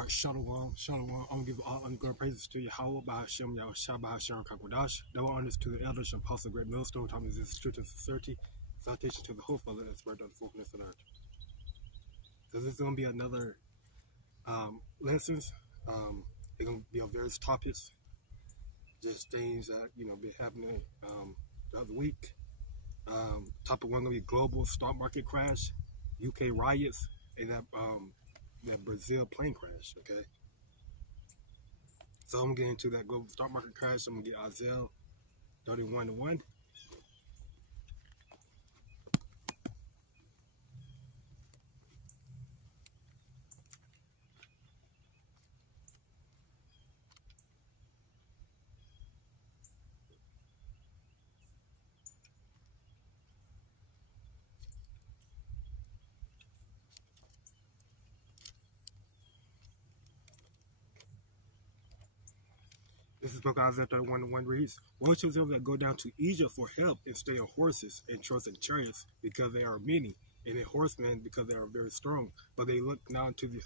All right, Shalom, Shalom. I'm gonna give all honor praises to Yahweh by Hashem, Yahweh Shabbat Hashem Kakwadash. Double honors to the elders and apostle, great millstone, time is this truth and sincerity. Salutation to the whole Father and spread on the fullness of earth. So this is gonna be another lessons. It's gonna be on various topics, just things that been happening the other week. Topic one gonna be global stock market crash, UK riots, and that Brazil plane crash. Okay. So I'm gonna get into that global stock market crash. I'm gonna get Isaiah 31:1. This is book Isaiah 31:1 reads, woe to them that go down to Egypt for help and stay on horses and trust in chariots because they are many, and in horsemen because they are very strong. But they look now into the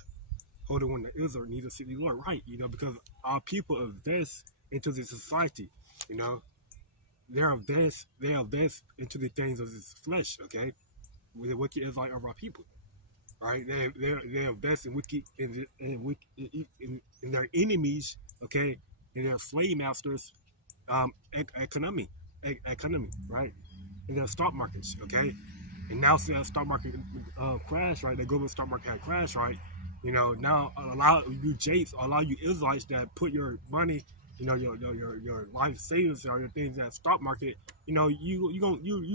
Holy One of Israel, neither see the Lord. Right, because our people invest into the society, they invest into the things of this flesh, okay? With the wicked Israelite of our people. Right? They invest in wicked in their enemies, okay? In their slave masters, economy, right? In their stock markets, okay? And now since the stock market crash, right? The global stock market had crashed, right? Now allow you Israelites that put your money, your life savings or your things in that stock market, you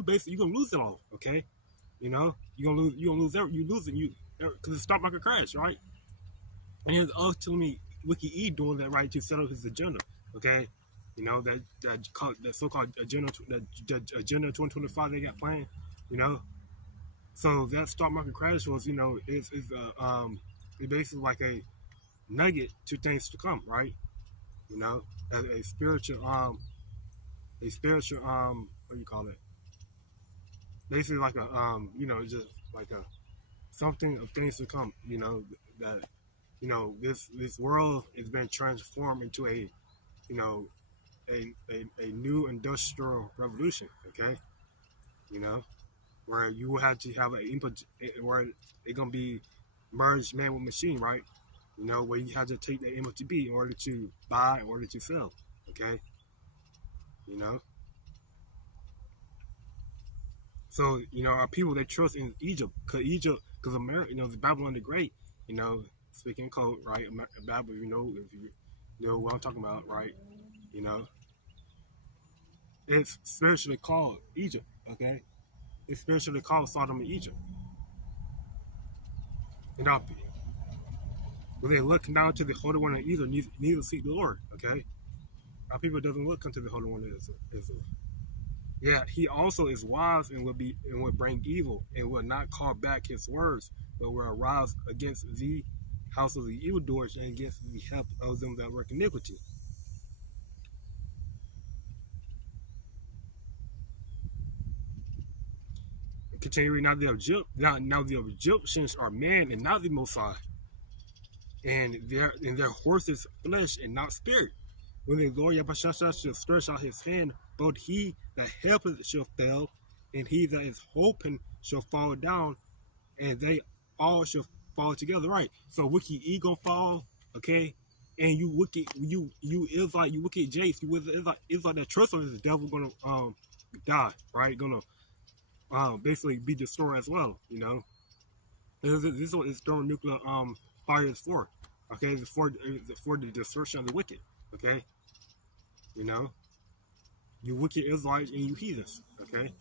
basically you're gonna lose it all, okay? You're gonna lose it because the stock market crash, right? And it's ultimately Wiki E doing that right to settle his agenda, okay? That so-called agenda, the agenda 2025 they got planned, So that stock market crash was, it's basically like a nugget to things to come, right? As a spiritual, what do you call it? Basically like a, just like a something of things to come, that this world has been transformed into a new industrial revolution, okay? Where you will have to have an input, where it's gonna be merged man with machine, right? Where you have to take the input to be in order to buy, in order to sell, okay? So our people, they trust in Egypt, because America, the Babylon the Great, speaking code, right? Babylon, if you know what I'm talking about, right? It's spiritually called Egypt, okay? It's spiritually called Sodom and Egypt. When they look down to the Holy One of Israel, neither seek the Lord, okay? Our people doesn't look unto the Holy One of Israel. Yeah, he also is wise and will bring evil and will not call back his words, but will arise against the house of the evildoers and against the help of them that work iniquity. Continue reading, now the Egyptians are man and not the Most High, and their horses flesh and not spirit. When the Lord Yahweh shall stretch out his hand, both he that helpeth shall fail, and he that is hoping shall fall down, and they all shall fall together. Right. So wicked E gonna fall, okay? And you wicked Jace, it's like that trust on the devil gonna die, right? Gonna basically be destroyed as well, This is what this thermonuclear fire is for. Okay, it's for the destruction of the wicked. Okay, you wicked Israelites and you heathens. Okay.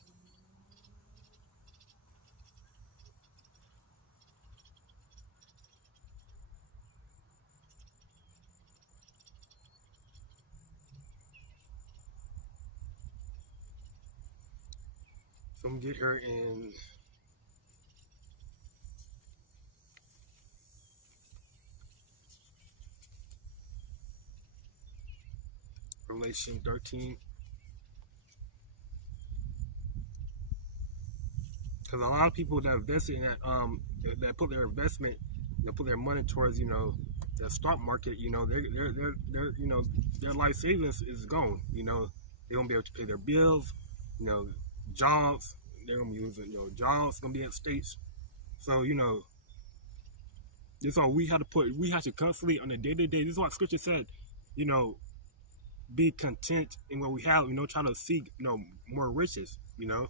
So I'm gonna get here in Revelation 13. Because a lot of people that invested in that put their investment, put their money towards that stock market, you know, their life savings is gone. You know, they won't be able to pay their bills. You know, jobs, they're gonna be losing. You know, jobs gonna be at states. So you know, this is all we have to put. We have to constantly on a day to day. This is what Scripture said. You know, be content in what we have. You know, try to seek more riches. You know,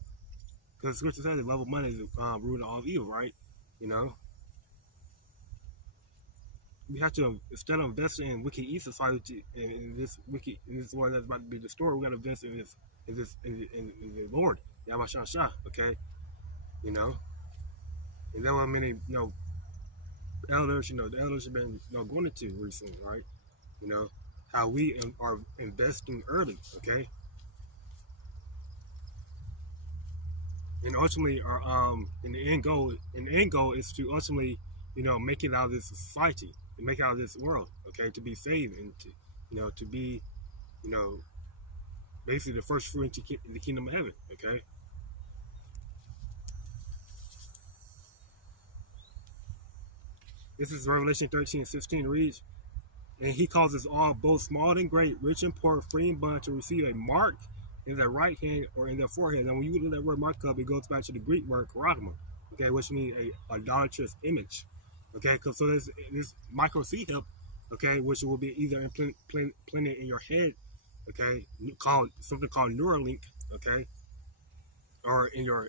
because Scripture says the love of money is root of all evil, right? You know, we have to instead of investing in wicked east society in this world that's about to be destroyed, we got to invest in in the Lord, Yahweh Shah, okay? You know, and there were many elders, the elders have been going into recently, right? You know how we are investing early, okay, and ultimately our and the end goal is to ultimately make it out of this society and make it out of this world, okay, to be saved and to to be you know basically the first fruit in the kingdom of heaven, okay. This is Revelation 13:16 reads, and he causes all, both small and great, rich and poor, free and bond, to receive a mark in their right hand or in their forehead. And when you look at that word mark up, it goes back to the Greek word karagma, okay, which means a idolatrous image. Okay, because so this micro C hip, okay, which will be either implanted in your head, okay, called something called Neuralink, okay, or in your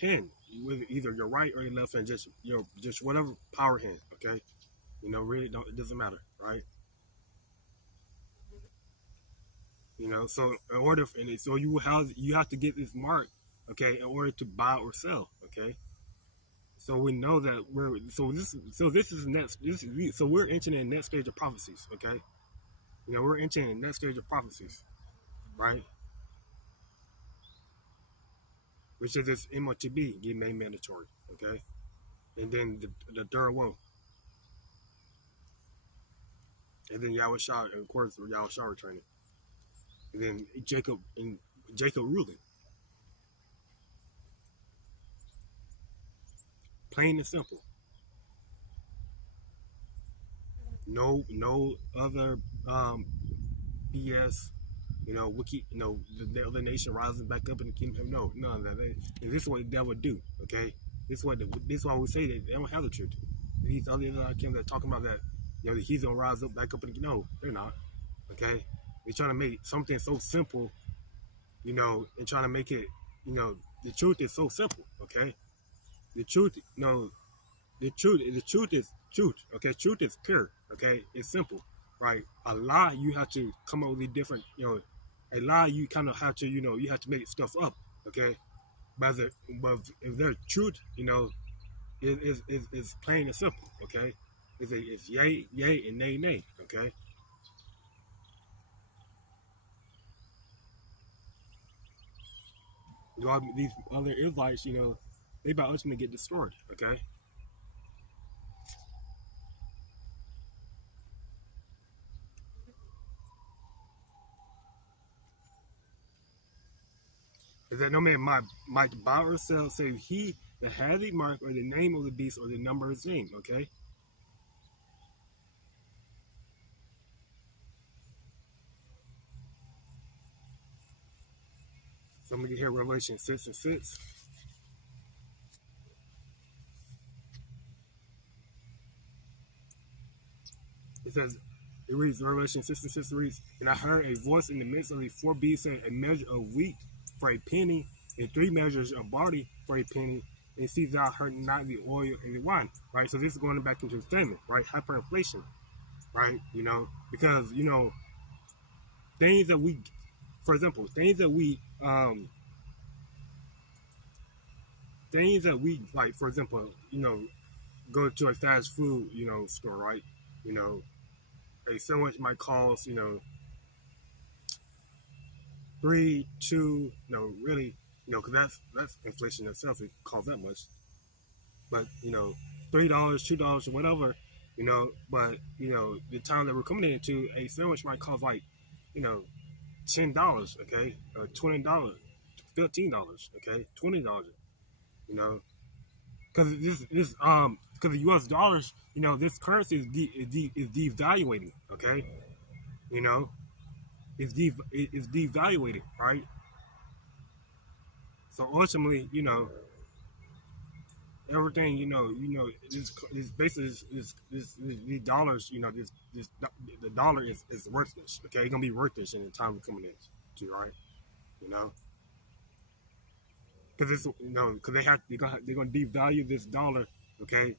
hand, with either your right or your left hand, just whatever power hand, okay. Really don't, it doesn't matter, right? So in order and so you have to get this mark, okay, in order to buy or sell, okay. So we know that this is next so we're entering the next stage of prophecies, okay. We're entering the next stage of prophecies, right? Which is this MOTB get made mandatory, okay, and then the third woe, and then Yahweh Shah, and of course Yahweh Shah returning, and then Jacob ruling. Plain and simple. No other BS. The other nation rising back up in the kingdom. No, none of that. And this is what the devil do. Okay, this is why we say that they don't have the truth. These other kingdoms that are talking about that, he's gonna rise up back up in the no, they're not. Okay, they're trying to make something so simple, and trying to make it, the truth is so simple. Okay, the truth, the truth is truth. Okay, truth is pure. Okay, it's simple, right? A lie, you have to come up with a different, a lie, you kind of have to, you have to make stuff up. Okay, but if there's truth, it's plain and simple. Okay, it's yay, and nay, nay. Okay. These other Israelites, they about ultimately get destroyed. Okay. Is that no man might buy or sell save he that has the mark or the name of the beast or the number of his name, okay? Somebody hear Revelation 6:6. It reads, Revelation 6:6 reads, and I heard a voice in the midst of the four beasts saying, a measure of wheat for a penny, and 3 measures of barley for a penny, and see thou heard not the oil and the wine, right? So this is going back into famine, right? Hyperinflation, right? Because, things that we, for example, things that we like, for example, go to a fast food, store, right? A sandwich might cost, 3, 2, really, because that's inflation itself. It costs that much, but $3, $2, or whatever, But the time that we're coming into, a sandwich might cost like, $10, okay, $20, $15, okay, $20, because because the U.S. dollars, this currency is devaluating. Okay, you know, it's devaluating, right? So ultimately, everything, this basically these dollars, this the dollar is worthless. Okay, it's gonna be worthless in the time we're coming into, right? You know, because it's because they're gonna devalue this dollar. Okay,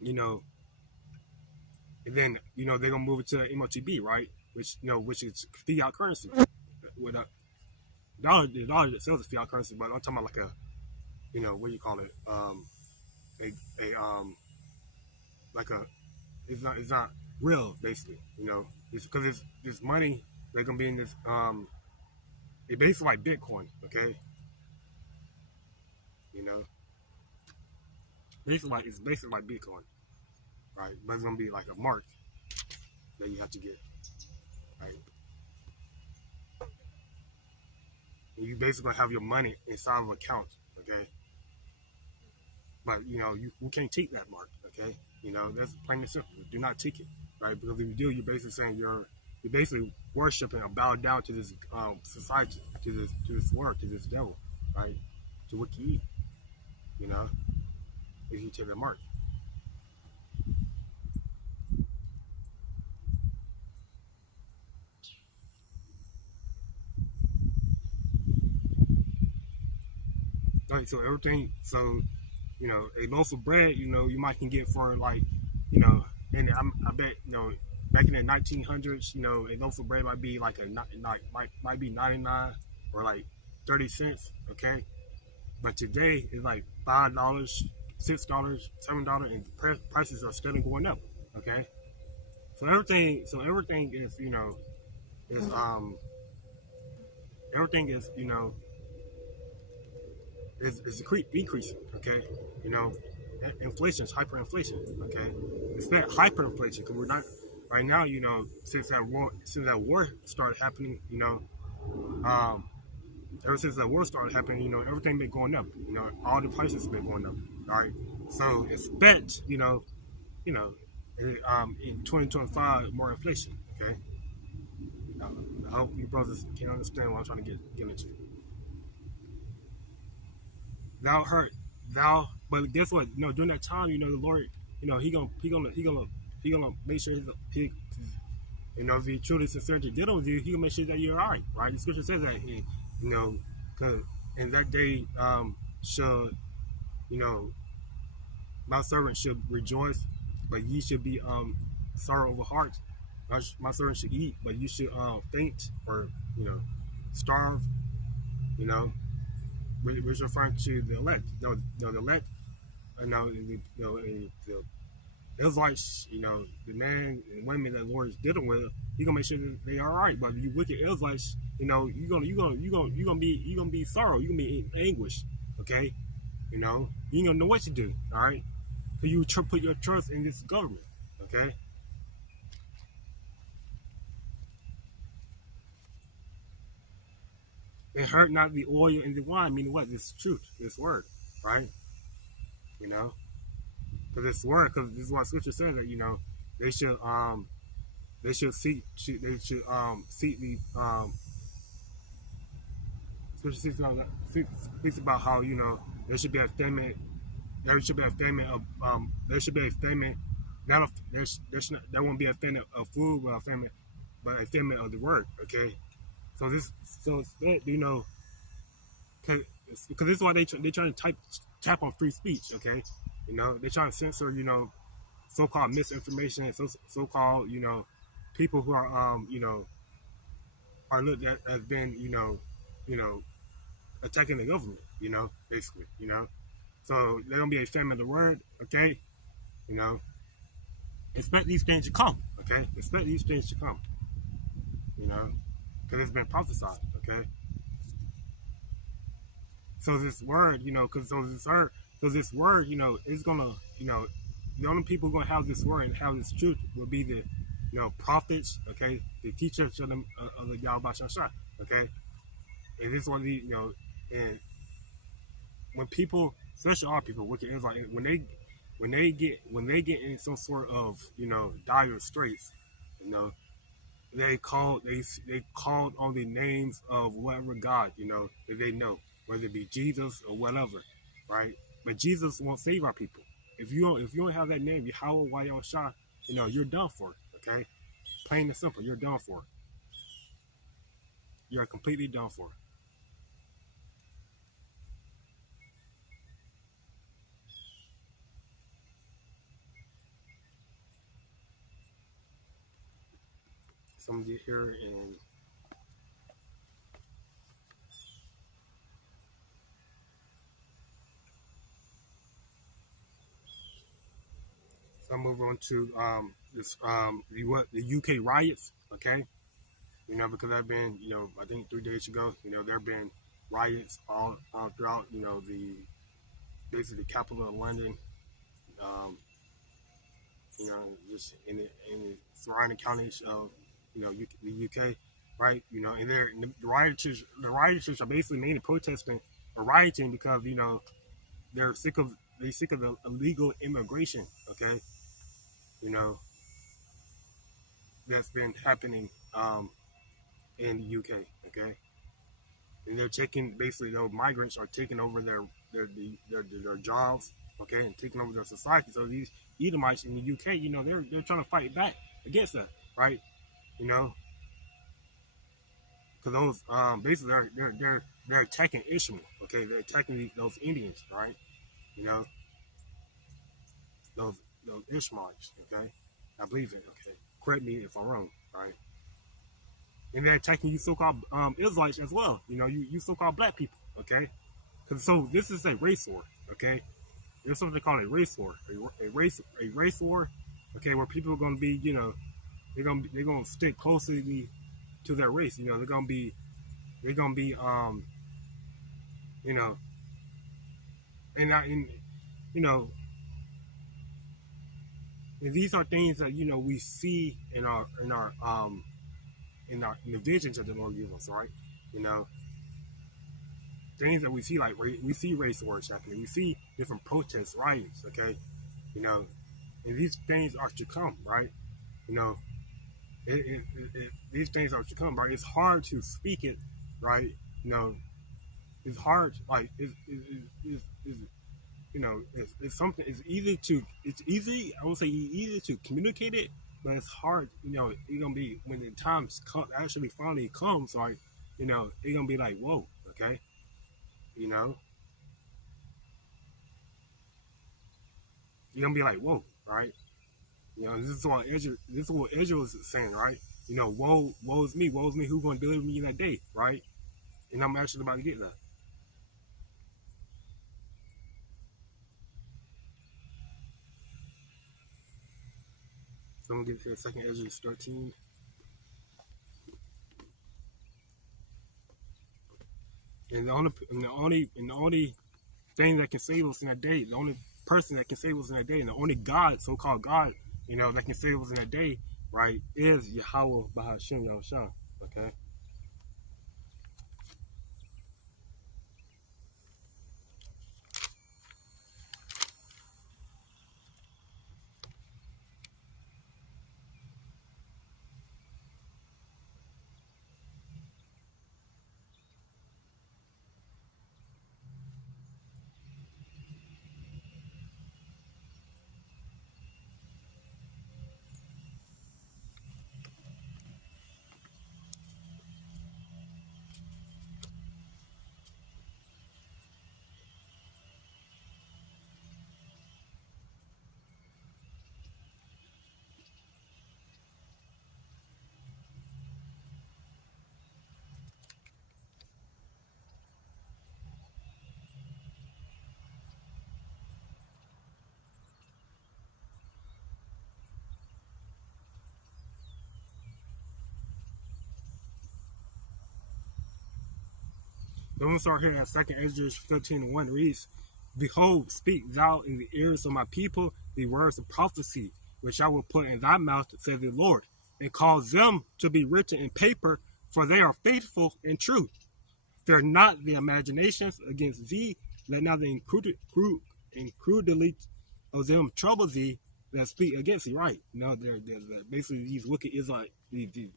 you know, and then they're gonna move it to MOTB, right? Which is fiat currency. With a the dollar itself is fiat currency, but I'm talking about like a what do you call it? A like a it's not real basically. It's because it's this money they're gonna be in this it's basically like Bitcoin, okay? You know, it's basically like Bitcoin, right? But it's gonna be like a mark that you have to get, right? And you basically have your money inside of an account, okay? But we can't take that mark, okay? That's plain and simple. Do not take it, right? Because if you do, you're basically saying you're basically worshiping or bow down to this society, to this world, to this devil, right? To what you eat, if you take that mark. Right, so everything, a loaf of bread, you might can get for like, and I bet, back in the 1900s, a loaf of bread might be like might be 99 or like 30 cents, okay? But today it's like $5, $6, $7, and prices are still going up, okay? So everything is, is everything is decreasing, okay? Inflation is hyperinflation, okay? It's not hyperinflation because we're not right now. Since that war started happening, ever since that war started happening, everything been going up. All the prices been going up, all right? So expect, in 2025 more inflation, okay? I hope you brothers can understand what I'm trying to get into. Thou hurt thou, but guess what? During that time, the Lord, he gonna make sure he if he truly sincerely dealing with you, he gonna make sure that you're all right, right? The scripture says that, cause in that day, should my servant should rejoice, but ye should be sorrow over heart. My servant should eat, but you should faint or starve. Which referring to the elect. The elect. The Israelites, the man and women that the Lord is dealing with, He gonna make sure that they are all right. But you wicked Israelites, you're gonna be sorrow. You're gonna be in anguish. Okay, you ain't gonna know what to do. All right, so you put your trust in this government. Okay. And hurt not the oil and the wine, meaning what? This truth, this word, right? Because this word, because this is what Scripture says that they should seek the Scripture speaks about how there should be a famine, there should be a famine of there should be a famine, not a, there won't be a famine of food, but a famine of the word, okay? So it's that because this is why they trying to tap on free speech, okay? They're trying to censor so-called misinformation and so-called people who are are looked at as being attacking the government, basically, So there's gonna be a famine of the word, okay? Expect these things to come, okay? Expect these things to come, because it's been prophesied, okay? So this word, this word, is gonna, the only people who are gonna have this word and have this truth will be the, prophets, okay, the teachers of the Yahweh Shashai, okay, and this one, and when people, especially our people, wicked Israel, when when they get in some sort of dire straits, you know they called on the names of whatever God that they know, whether it be Jesus or whatever, right? But Jesus won't save our people. If you don't have that name, Yahweh Wayel Shah, you're done for. Okay, plain and simple, you're done for. You're completely done for. So I'm gonna get here and so I'm move on to the UK riots. Okay, because I've been I think 3 days ago there have been riots all throughout the basically the capital of London, um, just in the surrounding counties of the UK, right? And the rioters are basically mainly protesting or rioting because they're sick of the illegal immigration, okay? You know that's been happening in the UK, okay? And they're taking basically those migrants are taking over their jobs, okay, and taking over their society. So these Edomites in the UK, they're trying to fight back against that, right? You know, because those basically they're attacking Ishmael, okay? They're attacking those Indians, right? You know, those those Ishmaelites, okay? I believe it, okay? Correct me if I'm wrong, right? And they're attacking you so-called Israelites as well. You so-called black people, okay? Because so this is a race war, okay? There's something called a race war, a race war, okay, where people are going to be, they're gonna stick closely to their race. They're gonna be, you know, and you know, and these are things that we see in the visions that the Lord gives us, right? You know, things that we see like we see race wars happening, we see different protests, riots, okay, and these things are to come, right? You know, these things are to come, right? It's hard to speak it, right? It's hard, like it's something. It's easy. I would say easy to communicate it, but it's hard. It's gonna be when the times actually finally comes, right? It's gonna be like, whoa, okay, you know, you're gonna be like, whoa, right? This is what Israel is saying, right? Woe is me, who's gonna deliver me in that day, right? And I'm actually about to get that. So I'm gonna get to the second Ezra 13. And the only thing that can save us in that day, the only person that can save us in that day, and the only God, so-called God, that can save us in that day, right, is Yahweh Bahashim Yahushua. Okay. Then we'll start here at second Ezra 13:1 reads, "Behold, speak thou in the ears of my people the words of prophecy, which I will put in thy mouth, says the Lord, and cause them to be written in paper, for they are faithful and true. Fear not the imaginations against thee, let not the incredulity of them trouble thee that speak against thee, right? They're basically these wicked Israelites,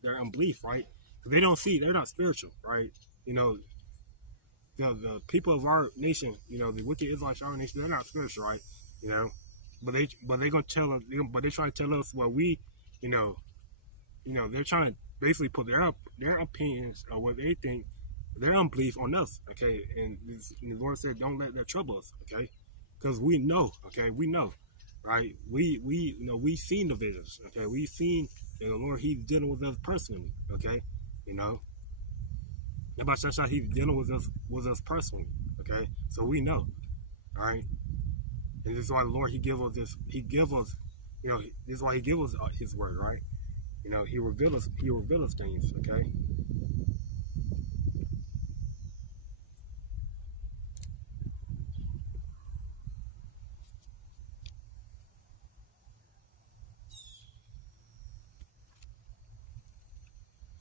their unbelief, right? Because they don't see, they're not spiritual, right? You know, the people of our nation, the wicked Israelites of our nation, they're not spiritual, right? You know, but they gonna tell us, but they're trying to tell us what we, you know, they're trying to basically put their opinions or what they think, their unbelief on us, okay? And the Lord said, don't let that trouble us, okay? Because we know, okay, we know, right? We seen the visions, okay? We seen the Lord, He's dealing with us personally, okay? You know, He's dealing with us personally, okay? So we know, all right? And this is why the Lord, He give us, this is why He give us His word, right? He reveal us things, okay?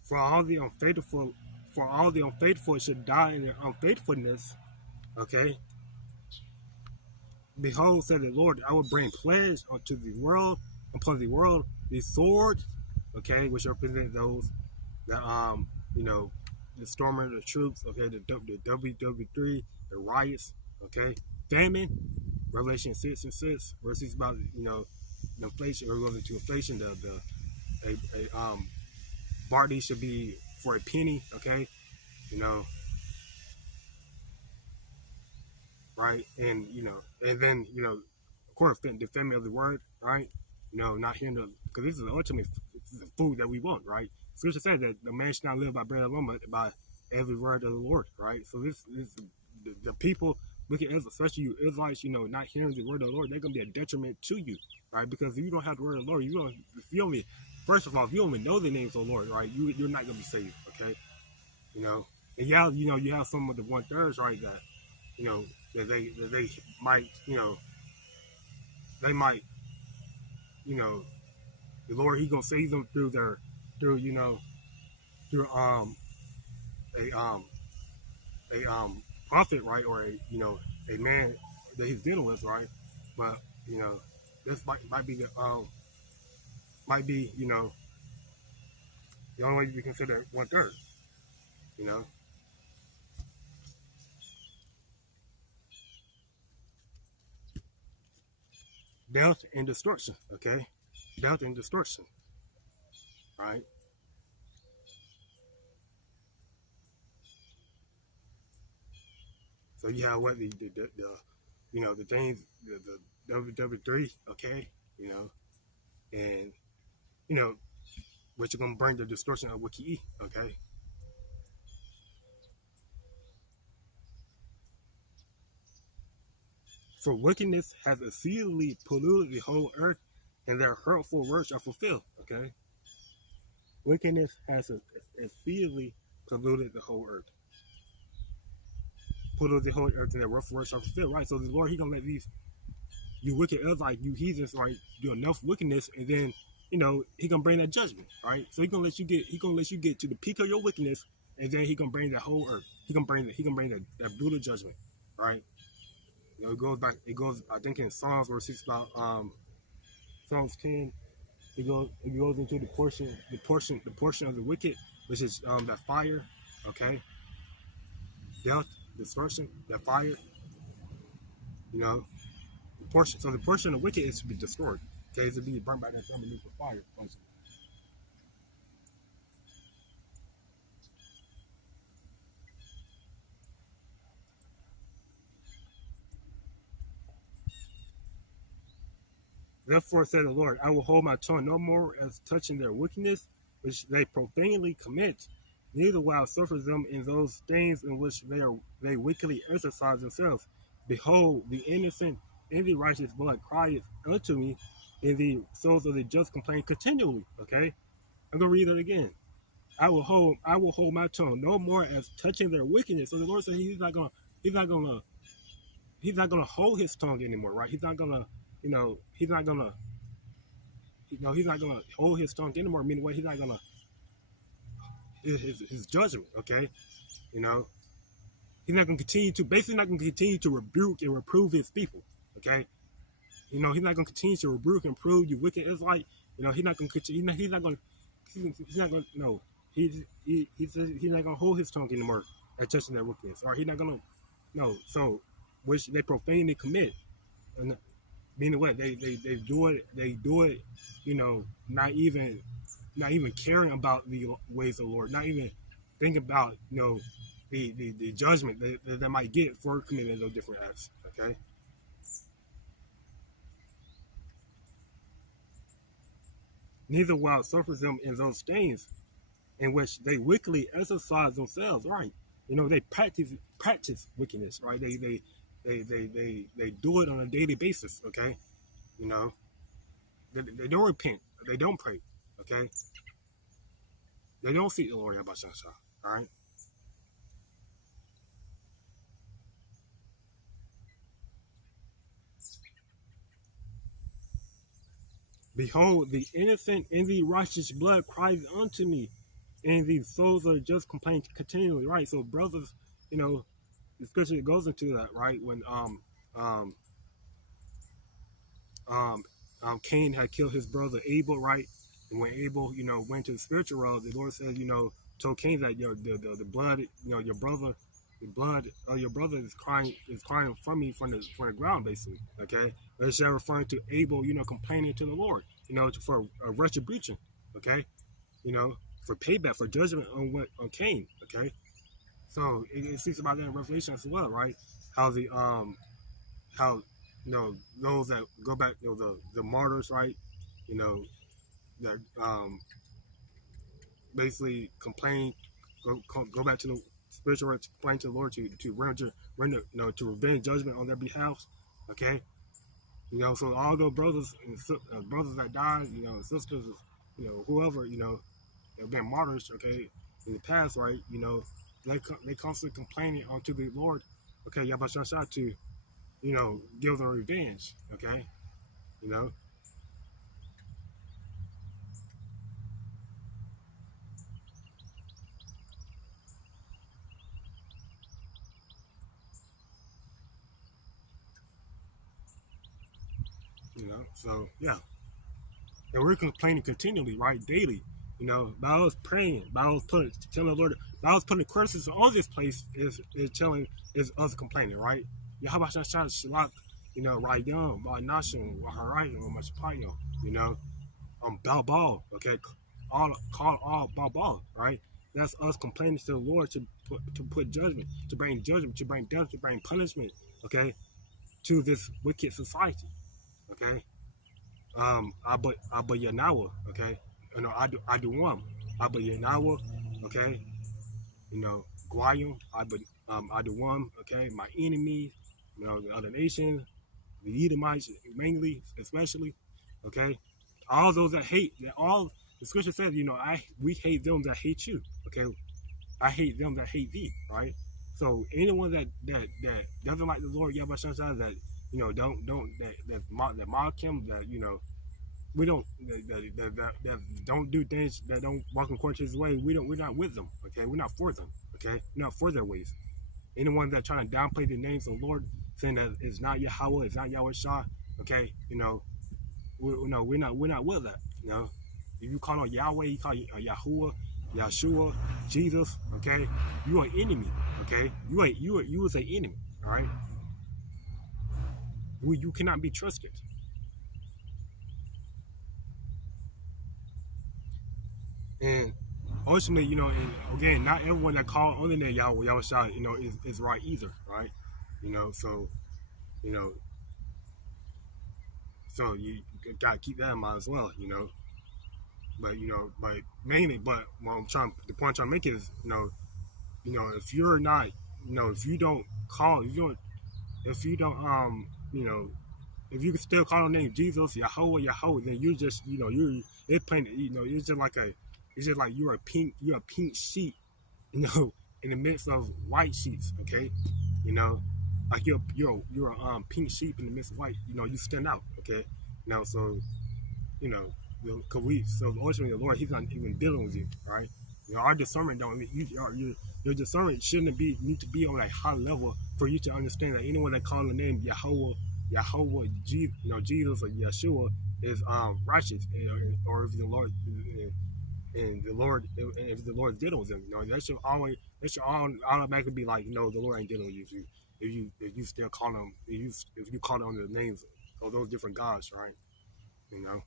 For all the unfaithful should die in their unfaithfulness, okay? Behold, said the Lord, I will bring pledge unto the world, upon the world, the sword, okay, which represent those that the storming the troops, okay, the WW3, the riots, okay, famine, Revelation 6:6, verses about the inflation, or goes into inflation, barley should be for a penny, okay, right, and and then of course the family of the word, right, not hearing because this is the ultimate food that we want, right? Scripture said that the man should not live by bread alone, but by every word of the Lord, right? So this the people, look at especially you Israelites, not hearing the word of the Lord, they're gonna be a detriment to you, right? Because if you don't have the word of the Lord, first of all, if you only know the names of the Lord, right, you're not gonna be saved, okay? And you have some of the 1/3, right, that that they might, they might, the Lord, He gonna save them through through a prophet, right, or a man that He's dealing with, right? But this might be the only way you consider 1/3, Death and destruction, okay? Death and destruction, right? So you have what the things, the WW3, okay, and which are gonna bring the destruction of Wiki, okay. For wickedness has exceedingly polluted the whole earth, and their hurtful works are fulfilled, okay. Wickedness has exceedingly polluted the whole earth. Polluted the whole earth, and their hurtful works are fulfilled, right? So the Lord, He gonna let you wicked like you heathens, right, do enough wickedness, and then He gonna bring that judgment, right? So He gonna let you get to the peak of your wickedness, and then He gonna bring that whole earth. He gonna bring that brutal judgment, right? It goes, I think, in Psalms, where it speaks about Psalms 10. It goes into the portion of the wicked, which is that fire, okay, death, destruction, that fire, the portion. So the portion of the wicked is to be destroyed, okay, is to be burned by that thermonuclear fire, basically. Therefore said the Lord, I will hold my tongue no more as touching their wickedness, which they profanely commit, neither will I suffer them in those things in which they wickedly exercise themselves. Behold, the innocent and the righteous blood crieth unto me, and the souls of the just complain continually. Okay, I'm gonna read it again. I will hold my tongue no more as touching their wickedness. So the Lord said He's not gonna hold His tongue anymore, right? He's not gonna hold His tongue anymore. Meaning, what? He's not gonna his judgment. Okay, He's not gonna continue to rebuke and reprove His people. Okay, You know, he's not going to continue to rebuke and prove you wicked Israelite. You know, he's not going to continue. He's not going to. He's not going to. No, he's not going to hold his tongue anymore at touching that wickedness. Or he's not going to. No. So, which they profanely commit, and meaning what they do it. They do it. You know, not even caring about the ways of the Lord. Not even think about the judgment that they might get for committing those different acts. Okay. Neither while suffers them in those stains in which they wickedly exercise themselves. Right. You know, they practice wickedness. Right. They do it on a daily basis. Okay. You know, they don't repent. They don't pray. Okay. They don't seek the Lord. All right. Behold, the innocent and the righteous blood cries unto me, and these souls are just complaining continually, right? So, brothers, you know, especially it goes into that, right? When um um Cain had killed his brother Abel, right? And when Abel, you know, went to the spiritual world, the Lord said, you know, told Cain that the blood, you know, your brother, the blood of your brother is crying from me from the ground, basically. Okay, but it's referring to Abel, you know, complaining to the Lord, you know, for a retribution. Okay, you know, for payback, for judgment on Cain. Okay, so it speaks about that in Revelation as well, right? How the how you know those that go back, you know, the martyrs, right? You know that basically complain, go back to the spiritual world, to complain to the Lord to render you know, to revenge judgment on their behalf. Okay, you know, so all those brothers and brothers that died, you know, sisters, you know, whoever, you know, have been martyrs. Okay, in the past, right? You know, they constantly complaining unto the Lord. Okay, Yabashasha to, you know, give them revenge. Okay, you know. You know, so yeah, and we're complaining continually, right, daily. You know, but I was praying, but I was telling the Lord, but I was putting criticism on this place is telling is us complaining, right? Yahabashasha Shalak, you know, Rayam, Nashim, Waharayim, Mashapayo, you know, Balbal, okay, all call all Balbal, right? That's us complaining to the Lord to put judgment, to bring death, to bring punishment, okay, to this wicked society, okay. Abba Yanawa, okay? You know, I do one. Abba Yanawa, okay? You know, Guayum, I do one, okay? My enemies, you know, the other nations, the Edomites mainly, especially, okay? All those that hate, that all the scripture says, you know, we hate them that hate you, okay? I hate them that hate thee, right? So anyone that doesn't like the Lord, Yabashah, that you know that mock him, that you know we don't that don't do things, that don't walk according to his way. We're not with them. Okay, we're not for them. Okay, we're not for their ways. Anyone that trying to downplay the names of the Lord, saying that it's not Yahweh, it's not Yahweh Shah. Okay, you know, no, we're not with that. You know, if you call on Yahweh, you call Yahuwah, Yeshua, Jesus. Okay, you are enemy. Okay, you is an enemy. All right, you cannot be trusted. And ultimately, you know, and again, not everyone that call on the name Yahweh, Yahweh, you know, is right either, right? You know, so you know, so you gotta keep that in mind as well, you know. But you know, but mainly, but what the point I'm trying to make is, you know, if you're not, you know, if you don't call, if you don't, you know, if you can still call on the name Jesus, Yahweh, Yahweh, then you're just, you know, it's plain, you know, it's just like you're a pink sheep, you know, in the midst of white sheets, okay, you know, like you're a pink sheep in the midst of white, you know, you stand out, okay, you know, so you know, cause so ultimately the Lord, He's not even dealing with you, right? You know, our discernment don't, your discernment shouldn't need to be on a high level for you to understand that anyone that calls the name Yahweh, Yahweh, Jesus or Yeshua is righteous, or if the Lord and the Lord, if the Lord dealing with them, that should automatically be like, the Lord ain't dealing with you if you still call them, if you call them under the names of those different gods, right? You know,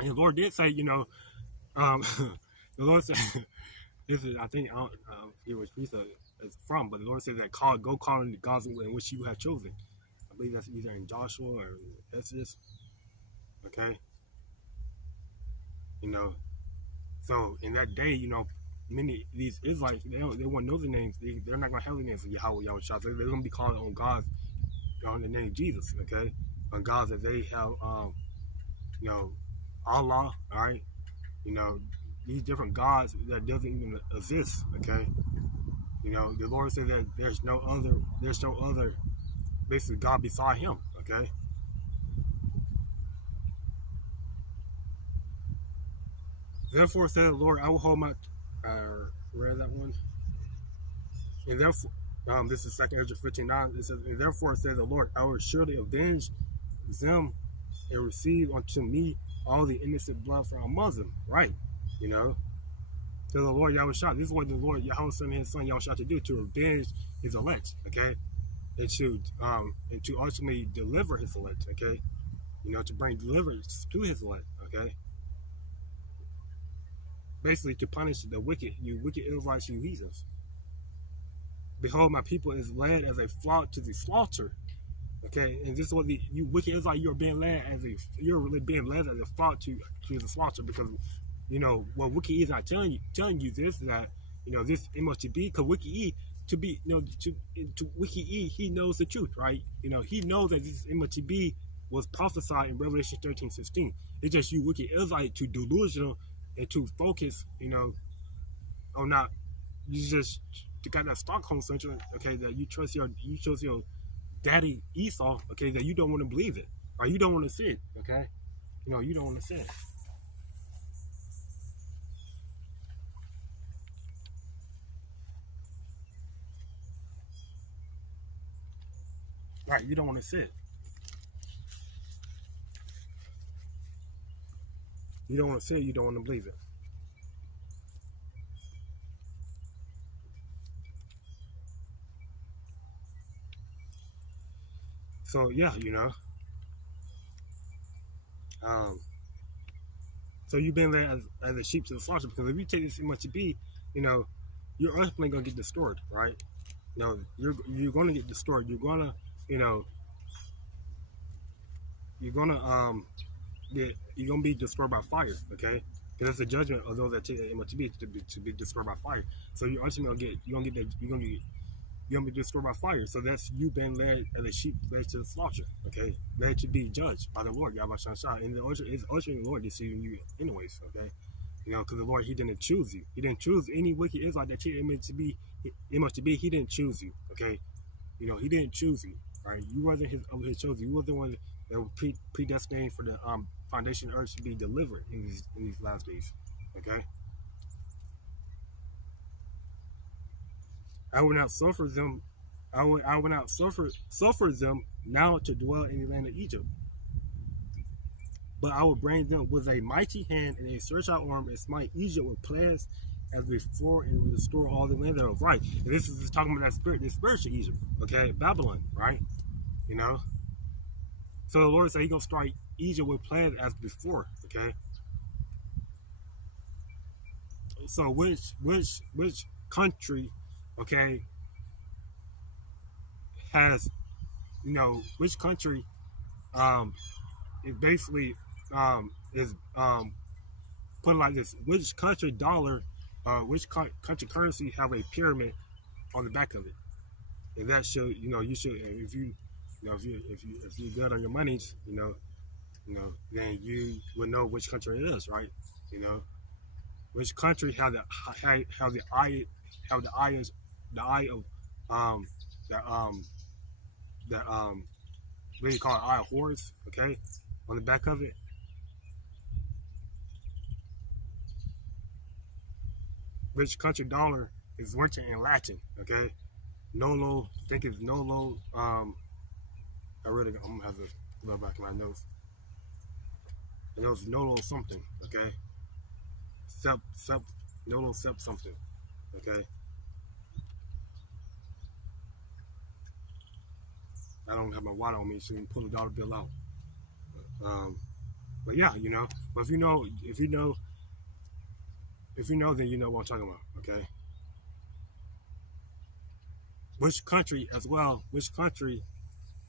and the Lord did say, um, the Lord said, this is, I think, it was Teresa is from, but the Lord said that go call on the gods in which you have chosen. I believe that's either in Joshua or Exodus. Okay, you know. So in that day, many of these Israelites, they won't know the names. They're not gonna have the names of Yahweh, Yahweh Shah. They're gonna be calling on gods on the name Jesus. Okay, on gods that they have, you know, Allah. All right, you know, these different gods that doesn't even exist. Okay, the Lord said that there's no other basically God beside Him. Okay. Therefore, said the Lord, I will hold my. Read that one. And therefore, this is 2 Ezra 15:9. It says, and therefore said the Lord, I will surely avenge them and receive unto me all the innocent blood from among them. Right. You know, to the Lord Yahweh Shah. This is what the Lord Yahweh sent his son Yahweh Shah to do, to avenge his elect. Okay. And to ultimately deliver his elect. Okay. To bring deliverance to his elect. Okay. Basically, to punish the wicked, you wicked Israelites, you heathens. Behold, my people is led as a flock to the slaughter. Okay, and this is what you wicked Israelites, you're being led as a flock to the slaughter, because what wicked E is not telling you this, that this MOTB, because wicked E to be to wicked E, he knows the truth, right? He knows that this MOTB was prophesied in Revelation 13:16. It's just you wicked Israelites to delusional and to focus, on not, you just got that Stockholm syndrome, okay, that you chose your daddy Esau, okay, that you don't want to believe it, or you don't want to see it, okay, you don't want to see it. Right, you don't want to see it. You don't want to see it, you don't want to believe it. So yeah, so you've been there as a sheep to the slaughter, because if you take this much to be, you're ultimately gonna get destroyed, right? You're gonna get destroyed. You're gonna you're gonna be destroyed by fire, okay? Because it's the judgment of those that take the MOTB to be destroyed by fire. So you're ultimately you're gonna be destroyed by fire. So that's you being led as a sheep led to the slaughter, okay? Led to be judged by the Lord, Yahweh Shah. And it's ultimately the Lord deceiving you anyways, okay? Because the Lord, He didn't choose you. He didn't choose any wicked Israelite that take MOTB. He didn't choose you, okay? He didn't choose you, right? You wasn't his chosen. You were the one that was predestined for the foundation of earth to be delivered in these last days. Okay. I will not suffer them. I will not suffer them now to dwell in the land of Egypt. But I will bring them with a mighty hand and a stretched out arm and smite Egypt with plagues as before, and will restore all the land thereof. Right. And this is talking about the spiritual Egypt. Okay, Babylon. Right. So the Lord said He's gonna strike Egypt with plagues as before. Okay. So which country, okay, has which country it basically is put it like this: which country dollar, which country currency have a pyramid on the back of it? And that should you should, if you if you good on your monies, then you would know which country it is, right? Which country have the eye of that what do you call it, eye of Horus, okay, on the back of it. Which country dollar is written in Latin, okay? Nolo, I think it's Nolo. I'm gonna have to go back in my notes. I know it's Nolo something. Okay, Sep Nolo Sep something. Okay, I don't have my wallet on me, so you can pull the dollar bill out. Um, but yeah, But if you know, then you know what I'm talking about. Okay, which country as well? Which country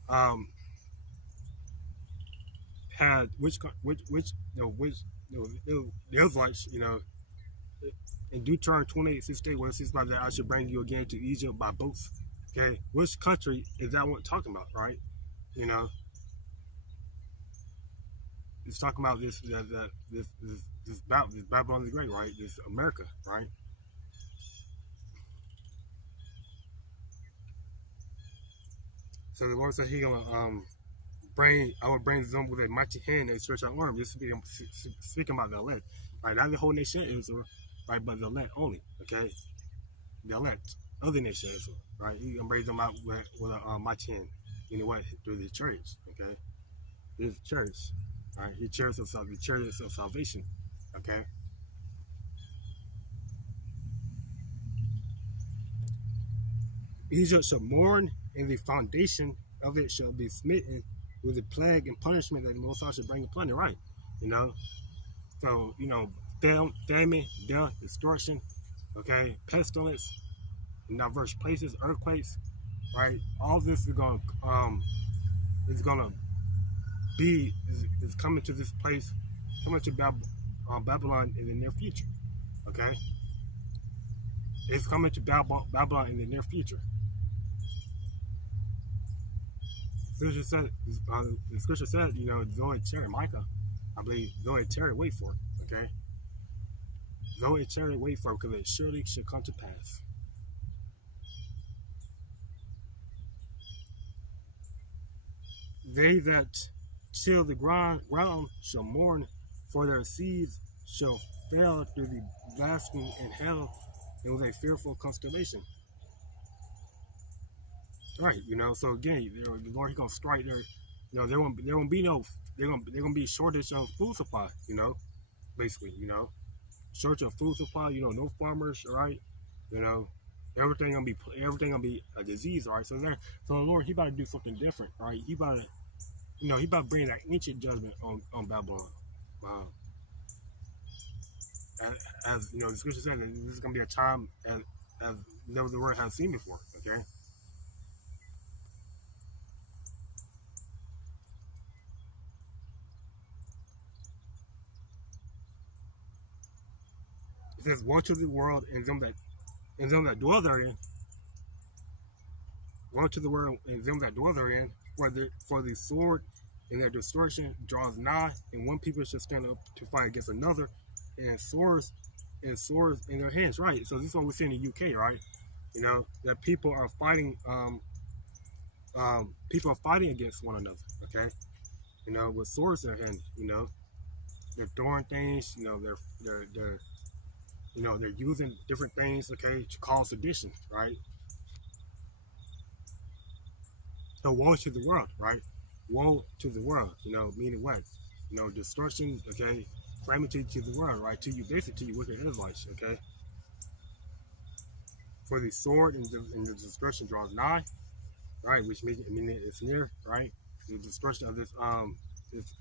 um had which the Israelites, in Deuteronomy 28:16, where it says about that I should bring you again to Egypt by boats. Okay, which country is that one talking about, right? You know, it's talking about this Babylon the Great, right? This America, right? So the Lord said He gonna I would bring them with a mighty hand and stretch out arm. This is speaking about the elect, right? Not the whole nation Israel, right? But the elect only, okay? The elect, other nation Israel, right? He gonna bring them out with a mighty hand. You know what? Through the church, okay? This church, right? The church of salvation, okay? Egypt shall mourn, and the foundation of it shall be smitten with the plague and punishment that the Most High should bring upon it, right? You know, so famine, death, destruction, okay, pestilence, in diverse places, earthquakes, right? All this is gonna is coming to this place, coming to Babylon in the near future, okay? It's coming to Babylon in the near future. Scripture said, the scripture said, though it tarry, Micah, I believe, though it tarry, wait for it, okay? Though it tarry, wait for it, because it surely shall come to pass. They that till the ground shall mourn, for their seeds shall fail through the blasting in hell, and with a fearful constellation. Right, so again, the Lord He gonna strike there. There won't be no they're gonna be shortage of food supply. Basically, shortage of food supply. No farmers, right? Everything gonna be a disease, right? So the Lord He about to do something different, right? He about to bring that ancient judgment on Babylon. As the scripture says, this is gonna be a time as never the world has seen before. Okay. It says, "Woe to the world and them that dwell therein. Woe to the world and them that dwell therein. For the sword and their destruction draws nigh, and one people shall stand up to fight against another, and swords in their hands." Right. So this is what we see in the UK, right? That people are fighting. People are fighting against one another. Okay. With swords in their hand. They're throwing things. They're using different things, okay, to cause sedition, right? So woe to the world, right? Woe to the world, meaning what? Destruction, okay, calamity to the world, right? To you, basically, to you wicked Israelites, okay? For the sword and the destruction draws nigh, right? Which means it's near, right? The destruction of this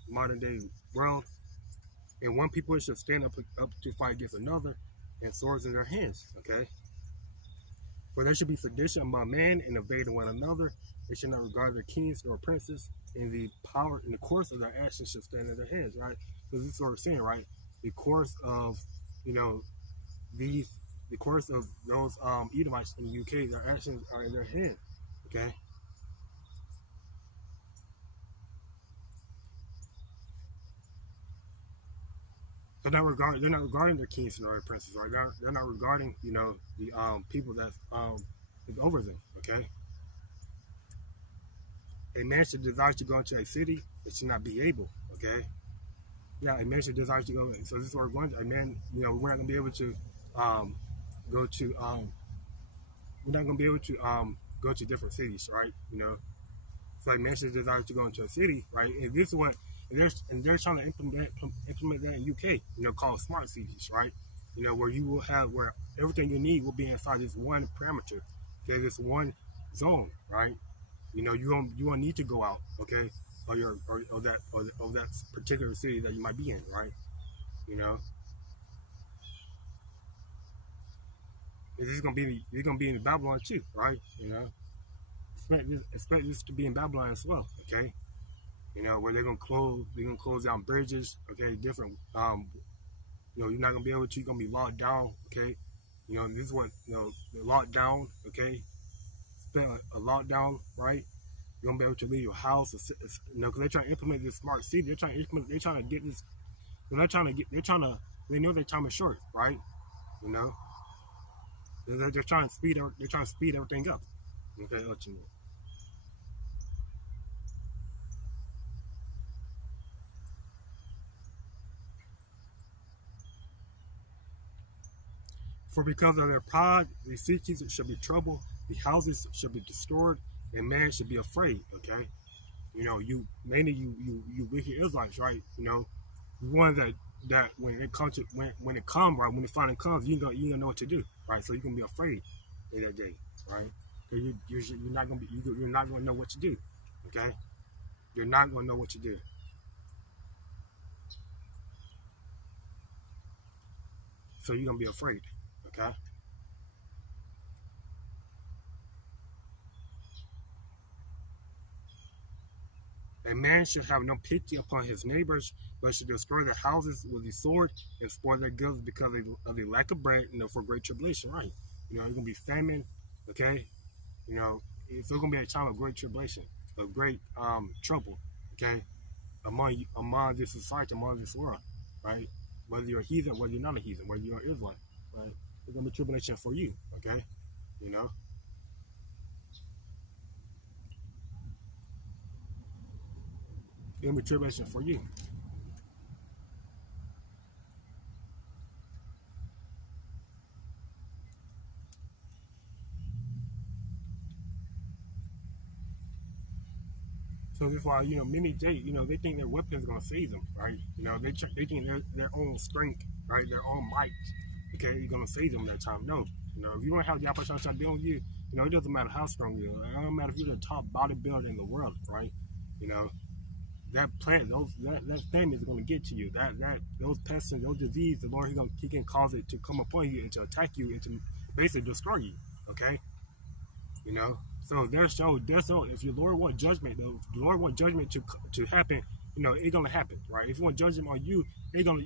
modern day world, and one people should stand up to fight against another, and swords in their hands, okay? For there should be sedition among men and invading one another. They should not regard their kings nor princes, and the power in the course of their actions should stand in their hands, right? Because this is what we're saying, right? The course of, the course of those Edomites in the UK, their actions are in their hands, okay? They're not regarding their kings and their princes, right? They're not regarding, the people that is over them, okay? A man should desire to go into a city, it should not be able, okay? Yeah, a man should desire to go. So this is what we're going to. A man, we're not going to be able to go to. We're not going to be able to go to different cities, right? It's like national desire to go into a city, right? And this is what and they're trying to implement that in UK, called smart cities, right? Where you will have where everything you need will be inside this one parameter, okay, this one zone, right? You don't need to go out, okay, or that particular city that you might be in, right? You know, this is gonna be in Babylon too, right? Expect this to be in Babylon as well, okay? Where they're gonna close down bridges, okay, different you're not gonna be able to, you're gonna be locked down, okay? This is what the lockdown, okay? Spent a lockdown, right? You're gonna be able to leave your house, because they're trying to implement this smart city. They're trying to get this. They know their time is short, right? You know, they're trying to speed everything up. Okay, ultimately. For because of their pride, the cities should be troubled, the houses should be destroyed, and man should be afraid. Okay, you mainly you wicked Israelites, right? You want that when it comes to when it comes, right, when it finally comes, you don't know what to do, right? So you're gonna be afraid in that day, right? Because you're not gonna be you're not gonna know what to do. Okay, you're not gonna know what to do. So you're gonna be afraid. Okay. A man should have no pity upon his neighbors, but should destroy their houses with the sword and spoil their goods because of the lack of bread, for great tribulation, right? It's gonna be famine, okay? It's gonna be a time of great tribulation, of great trouble, okay, among this society, among this world, right? Whether you're a heathen, whether you're not a heathen, whether you're Israelite, right? It's gonna be tribulation for you, okay? You know, it's gonna be tribulation for you. So that's why many they think their weapons are gonna save them, right? They think their own strength, right, their own might, okay, you're gonna save them that time. No, if you don't have the opportunity to build you, it doesn't matter how strong you are. It doesn't matter if you're the top bodybuilder in the world, right? You know that plant, that thing is gonna get to you. That those pests and those diseases, the Lord he can cause it to come upon you and to attack you and to basically destroy you. Okay, you know. So there's no if your Lord want judgment, if the Lord want judgment to happen, it's gonna happen, right? If you want judgment on you, it's gonna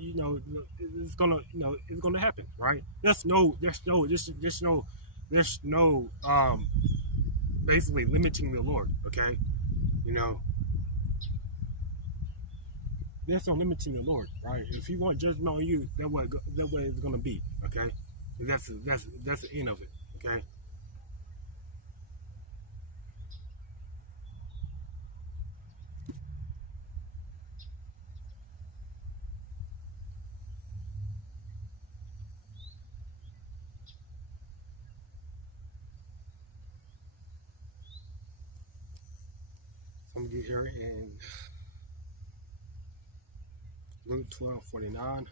it's gonna happen, right? There's no basically limiting the Lord, okay? You know, there's no limiting the Lord, right? If He want judgment on you, that way it's gonna be, okay? And that's the end of it, okay? So I'm gonna get here in Luke 12:49.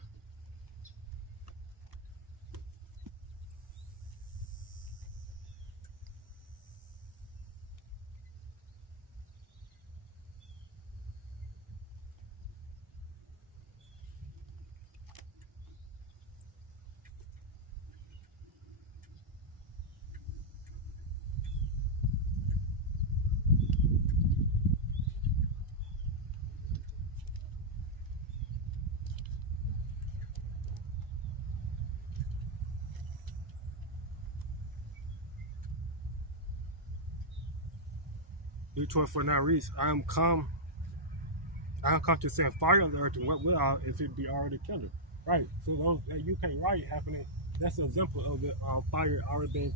Luke 12:49 reads, I am come to send fire on the earth, and what will I if it be already kindled? Right. So that UK riot happening, that's an example of the fire already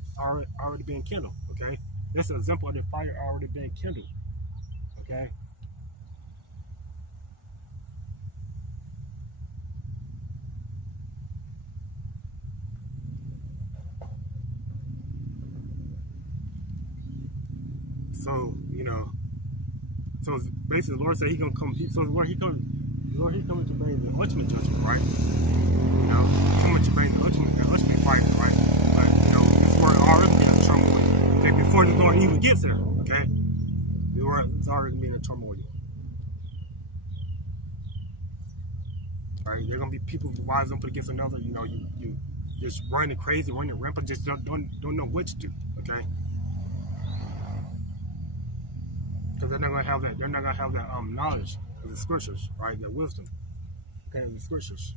being kindled. Okay. That's an example of the fire already being kindled. Okay. So so basically, the Lord said He gonna come. So the Lord He coming to bring the ultimate judgment, right? He's coming to bring the ultimate fight, right? But this world already been in turmoil. Okay, before the Lord even gets there, okay, the world is already being in turmoil. Right? There are gonna be people who rise up against another. You just running crazy, running rampant, just don't know what to do. Okay, because they're not gonna have that. They're not gonna have that knowledge of the scriptures, right? That wisdom, okay, of the scriptures.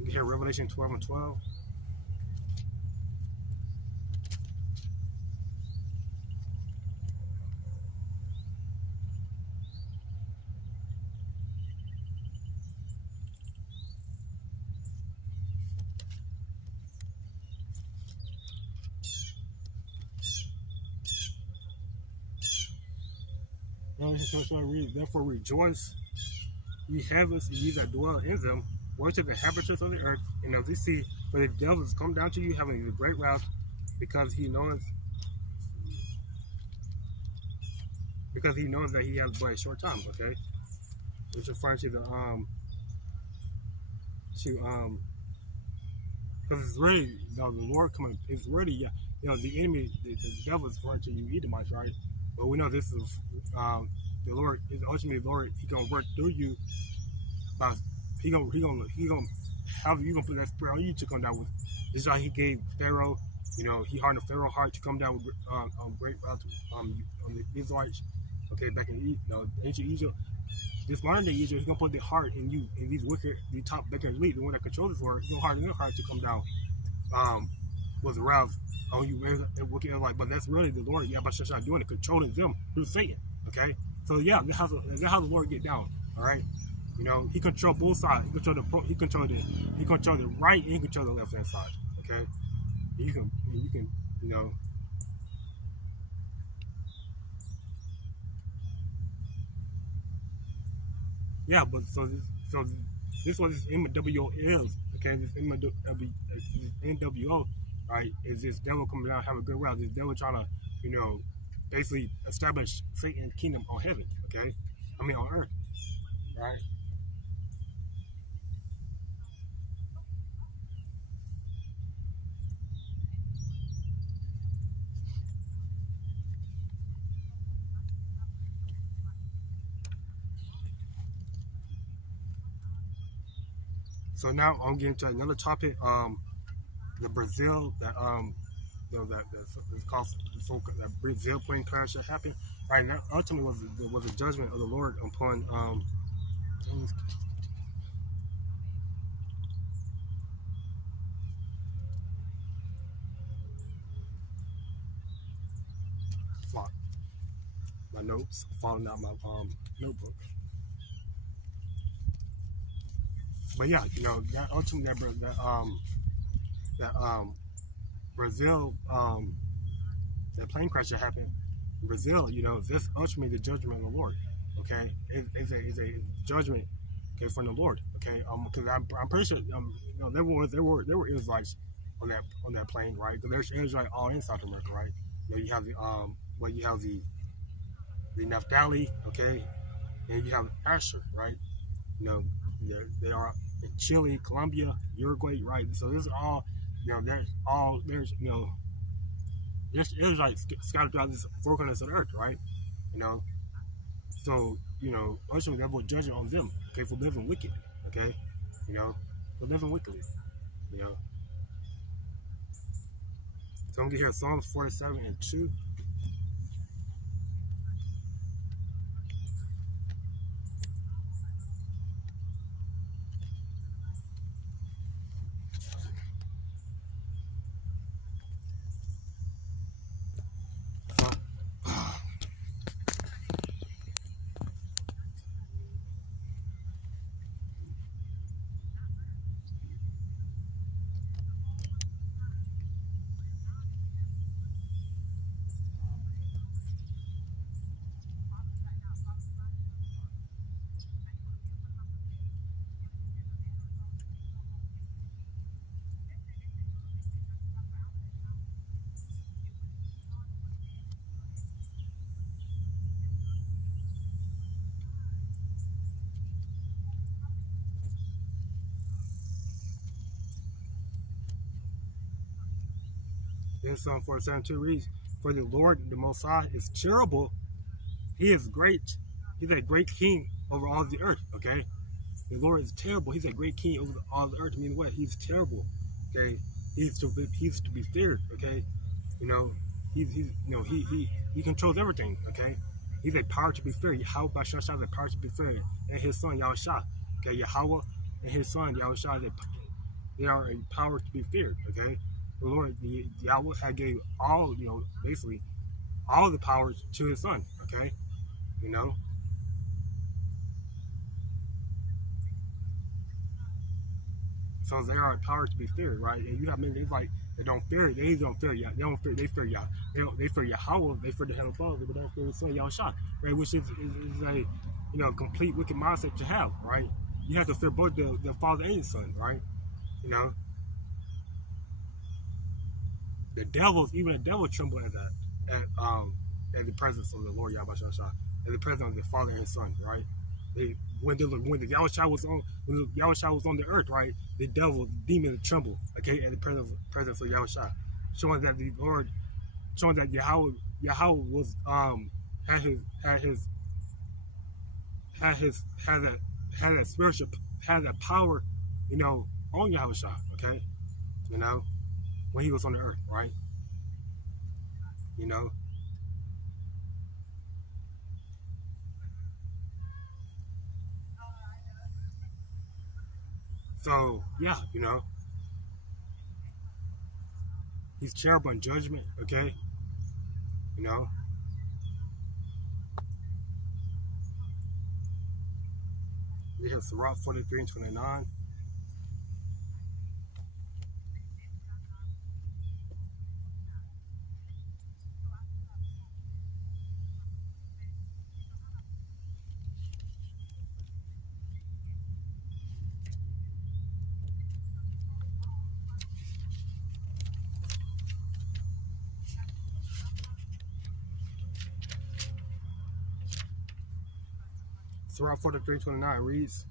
You hear Revelation 12:12. Therefore rejoice, ye heavens, and ye that dwell in them, worship the inhabitants of the earth, and as you see, for the devil has come down to you having a great wrath, because he knows that he has but a short time. Okay, which refers to because it's really the Lord coming. It's really the enemy, the devil is referring to you Edomites, right? But we know this is the Lord. Is ultimately the Lord. He gonna work through you. By he gonna have you gonna put that spirit on you to come down with. This is why He gave Pharaoh. He hardened Pharaoh's heart to come down with great wrath on the Israelites. Okay, back in ancient Egypt. This modern day Egypt, He's gonna put the heart in you, in these wicked, the top wicked elite, the one that controls this world. He's gonna harden their heart to come down. Was aroused on you and wicked Israelites, but that's really the Lord Yahweh doing it, controlling them through Satan. Okay, so yeah, that's how the Lord get down. All right, He controls both sides. He control the right and He control the left hand side. Okay, you can yeah, but so this what this NWO is. Okay, this NWO, right? Is this devil coming down, have a good route? This devil trying to, basically establish Satan's kingdom on heaven. Okay, I mean on earth, right? So now I'm getting to another topic. The Brazil that it's called that Brazil plane crash that happened. Right, that ultimately was a judgment of the Lord upon my notes falling out my notebook. But yeah, that ultimately that Brazil that plane crash that happened in Brazil, this ultimately the judgment of the Lord. Okay, it's a judgment, okay, from the Lord. Okay, because I'm pretty sure there were Israelites on that plane, right? Because there's Israelites all in South America, right? You have the Naphtali, okay, and you have Asher, right? They are in Chile, Colombia, Uruguay, right? So this is all, there's Israelites scattered throughout this four corners of the earth, right? So ultimately that will judge it on them, okay, for living wickedly, okay, for living wickedly, So I'm gonna get here Psalms 47:2. Then Psalm 47:2 reads, "For the Lord, the Most High, is terrible. He is great. He's a great king over all the earth." Okay, the Lord is terrible. He's a great king over all the earth. Meaning what? He's terrible. Okay, he's to be feared. Okay, you know, he controls everything. Okay, he's a power to be feared. Yahweh Bashar is a power to be feared, and his son Yahushua. Okay, Yahweh and his son Yahushua, they are a power to be feared. Okay, the Lord Yahweh had gave all, basically all the powers to his son. Okay, you know. So they are a power to be feared, right? And you have many, it's like they don't fear it. They don't fear Yah. They don't fear. They fear Yah. They fear Yahweh. They fear the head above. But they don't fear the son Yahushua, right? Which is a complete wicked mindset to have, right? You have to fear both the Father and the Son, right? You know, even the devil tremble at that, at the presence of the Lord Yahweh Shah, at the presence of the Father and Son, right? When the Yahushua was on the earth, right? The devil, the demon tremble, okay, at the presence of Yahushua, showing that the Lord, showing that Yahweh was had that spiritual, had that power, on Yahushua, okay, when he was on the earth, right, So yeah, he's terrible in judgment, okay, We have Sirach 43:29. Sirach 43:29 reads,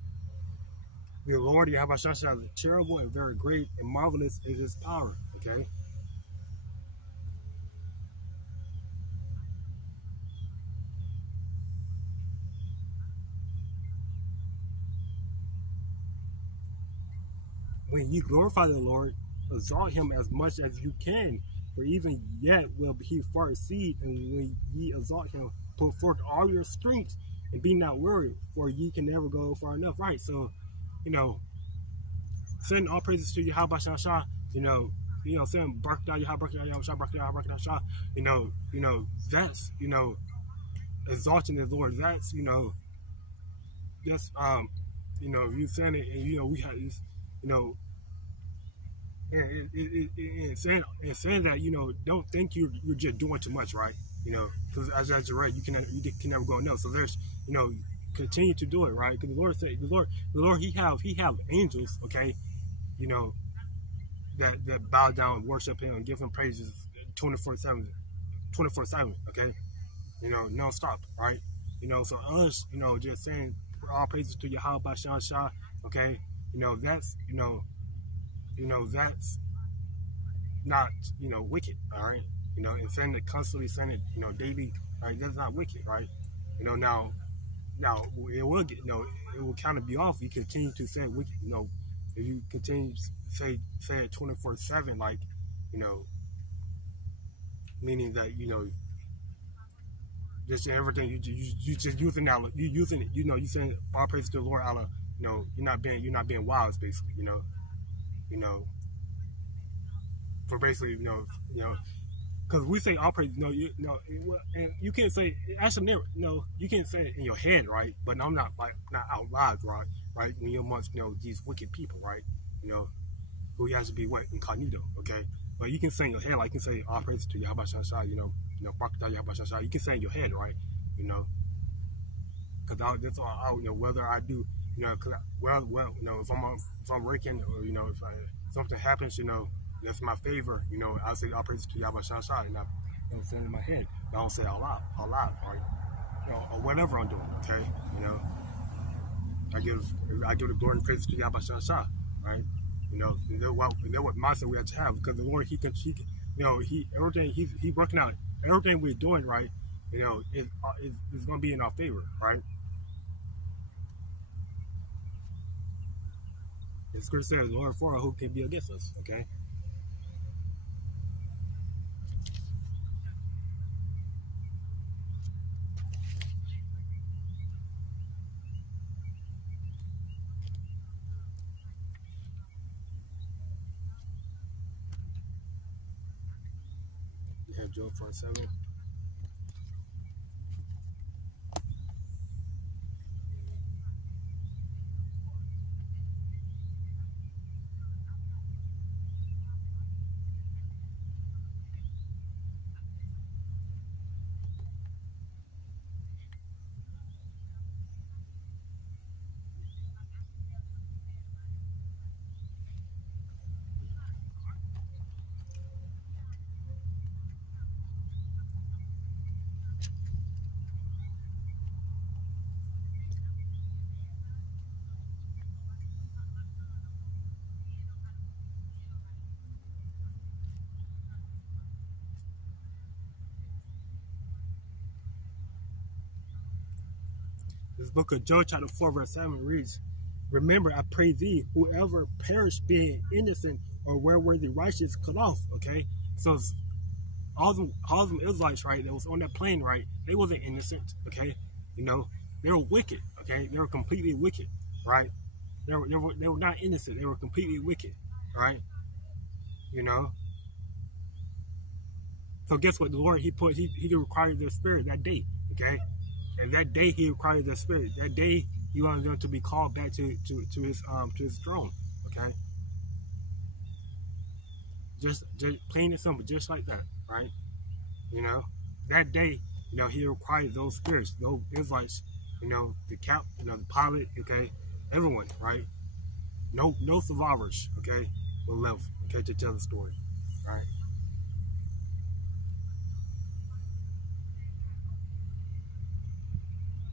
"The Lord Yahweh Shah is terrible and very great, and marvelous is his power." Okay. When you glorify the Lord, exalt him as much as you can, for even yet will he far exceed. And when ye exalt him, put forth all your strength, and be not weary, for ye can never go far enough. Right. So, send all praises to Yahweh Shah. Saying Barakah Yahweh Shah, Barakah Shah. That's exalting the Lord. That's that's you saying it, and we have this, and saying that don't think you're just doing too much, right? Because as you read, you can never go enough. So there's continue to do it, right? Because the Lord said the Lord he have angels, okay, that bow down, worship him, and give him praises 24/7, okay, non-stop, right? So us, just saying all praises to Yahweh Shah, okay, that's that's not wicked, all right, and saying it constantly, saying it daily, right? That's not wicked, right? Now it will get it will kind of be off. You continue to say wicked, if you continue to say it 24/7, like meaning that just everything you just using that, you using it, you saying all praise to the Lord, Allah, you're not being wise, basically, for basically because we say all praise, and you can't say actually never, you can't say it in your head, right? But I'm not out loud, right? When you're amongst these wicked people, right? Who has to be incognito, okay? But you can say in your head, like you can say all praise to Yahweh Shah, you can say in your head, right? Because that's all, whether I do, because if I'm working, or if something happens, that's my favor, I'll say all praise to Yahweh Shah, and I'm saying in my head, but I don't say it out loud, right? Or whatever I'm doing, okay? I give the glory and praise to Yahweh Shah, right? What mindset we have to have, because the Lord, he everything he's working out everything we're doing right. Is going to be in our favor, right? The scripture says, "Lord, for who can be against us?" Okay. You have Job 4:7. This book of Job, chapter 4:7 reads, "Remember, I pray thee, whoever perished being innocent, or where were the righteous cut off?" Okay, so all them Israelites, right, that was on that plane, right, they wasn't innocent. Okay, you know, they were wicked. Okay, they were completely wicked, right? They were not innocent. They were completely wicked, right? You know. So guess what? The Lord he required their spirit that day. Okay, and that day he required their spirit. That day he wanted them to be called back to his throne. Okay, just plain and simple, just like that, right? You know, that day, he required those spirits, those Israelites, the cap, the pilot, okay, everyone, right? No survivors, okay, were left, okay, to tell the story, right?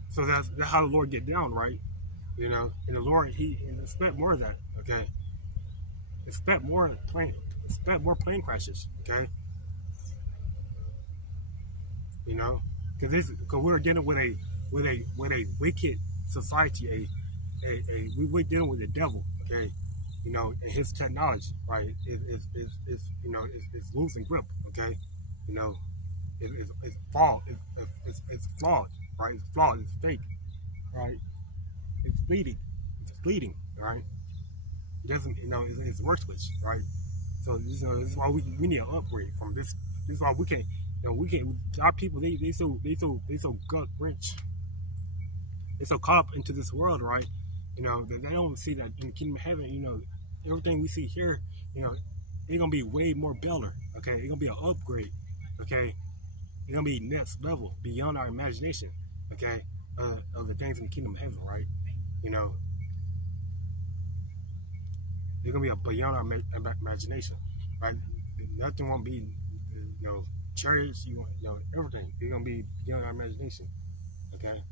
So that's how the Lord get down, right? And the Lord he expect more of that, okay? Expect more plane crashes, okay? Because we're dealing with a wicked society, we're dealing with the devil, okay? And his technology, right, is losing grip, okay? You know, it's flawed, it's flawed, right? It's flawed, it's fake, right? It's fleeting, right? It doesn't, it's worthless, right? So this is why we need an upgrade from this. This is why we can't, our people they so gut wrench. They so caught up into this world, right? That they don't see that in the kingdom of heaven. Everything we see here, it's gonna be way more better. Okay, it's gonna be an upgrade. Okay, it's gonna be next level beyond our imagination. Okay, of the things in the kingdom of heaven, right? You know, it's gonna be beyond our imagination, right? Nothing won't be, chariots. Everything. It's gonna be beyond our imagination. Okay.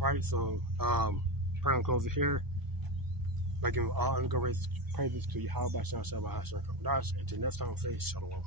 Right. So, we're gonna close it here. Like, all I'm gonna raise praises to Yahweh Shem Shem Until next time, say Shalom.